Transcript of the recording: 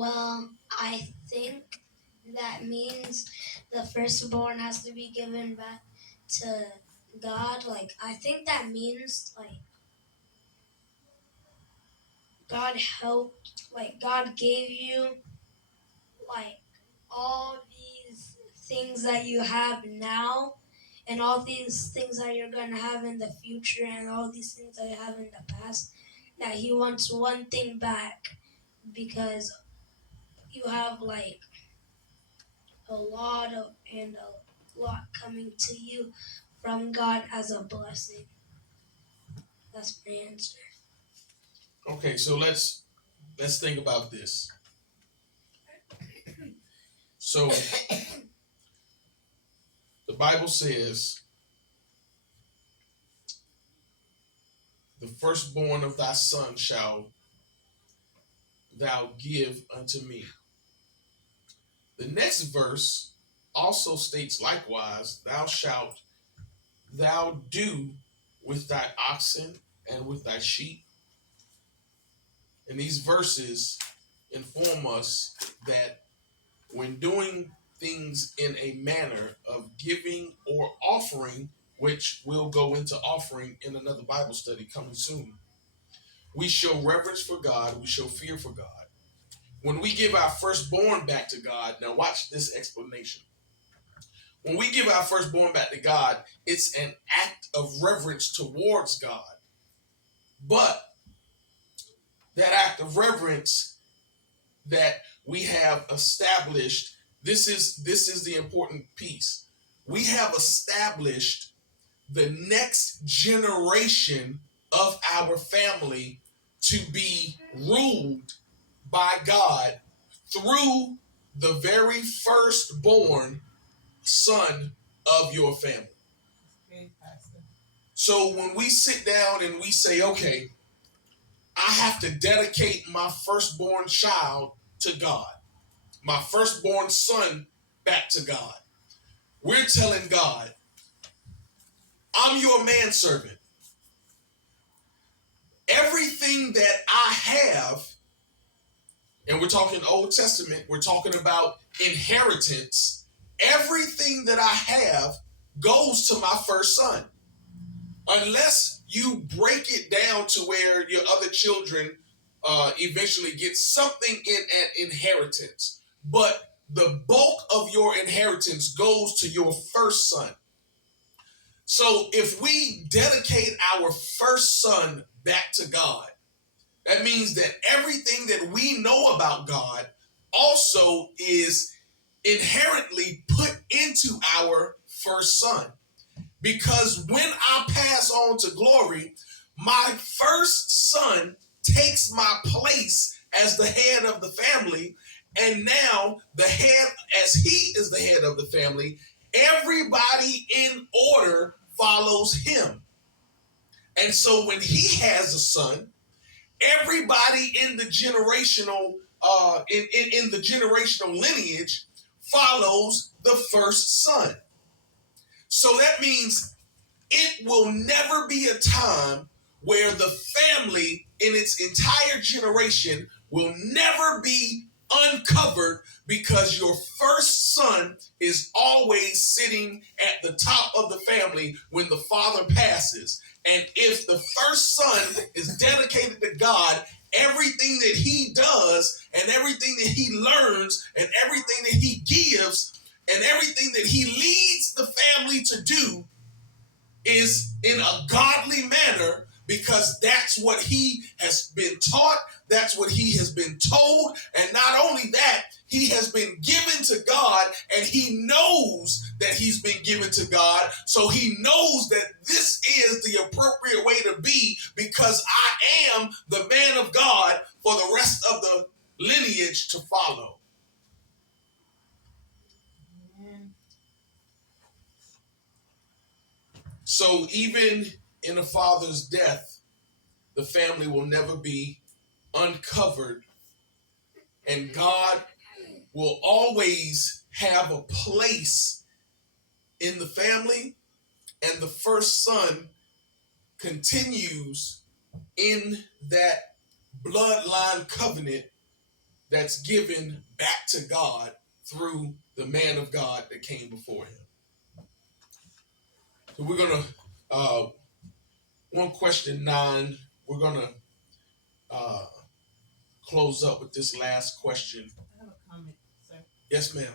Well, I think that means the firstborn has to be given back to God. Like, I think that means, like, God helped, like, God gave you, like, all these things that you have now, and all these things that you're going to have in the future, and all these things that you have in the past, that He wants one thing back because you have, like, a lot coming to you from God as a blessing. That's my answer. Okay, so let's think about this. So the Bible says, "The firstborn of thy son shall thou give unto me." The next verse also states likewise, "Thou shalt thou do with thy oxen and with thy sheep." And these verses inform us that when doing things in a manner of giving or offering, which we'll go into offering in another Bible study coming soon, we show reverence for God, we show fear for God. When we give our firstborn back to God, now watch this explanation. When we give our firstborn back to God, it's an act of reverence towards God. But that act of reverence that we have established, this is the important piece. We have established the next generation of our family to be ruled by God through the very firstborn son of your family. So when we sit down and we say, okay, I have to dedicate my firstborn child to God, my firstborn son back to God, we're telling God, I'm your manservant. Everything that I have, and we're talking Old Testament, we're talking about inheritance. Everything that I have goes to my first son. Unless you break it down to where your other children eventually get something in an inheritance. But the bulk of your inheritance goes to your first son. So if we dedicate our first son back to God, that means that everything that we know about God also is inherently put into our first son. Because when I pass on to glory, my first son takes my place as the head of the family. And now the head, as he is the head of the family, everybody in order follows him. And so when he has a son, everybody in the generational in the generational lineage follows the first son. So that means it will never be a time where the family in its entire generation will never be uncovered, because your first son is always sitting at the top of the family when the father passes. And if the first son is dedicated to God, everything that he does and everything that he learns and everything that he gives and everything that he leads the family to do is in a godly manner, because that's what he has been taught, that's what he has been told. And not only that, he has been given to God, and he knows that he's been given to God. So he knows that this is the appropriate way to be, because I am the man of God for the rest of the lineage to follow. So even in a father's death, the family will never be uncovered, and God will always have a place in the family, and the first son continues in that bloodline covenant that's given back to God through the man of God that came before him. So we're going to, one question 9, we're going to close up with this last question. I have a comment, sir. Yes, ma'am.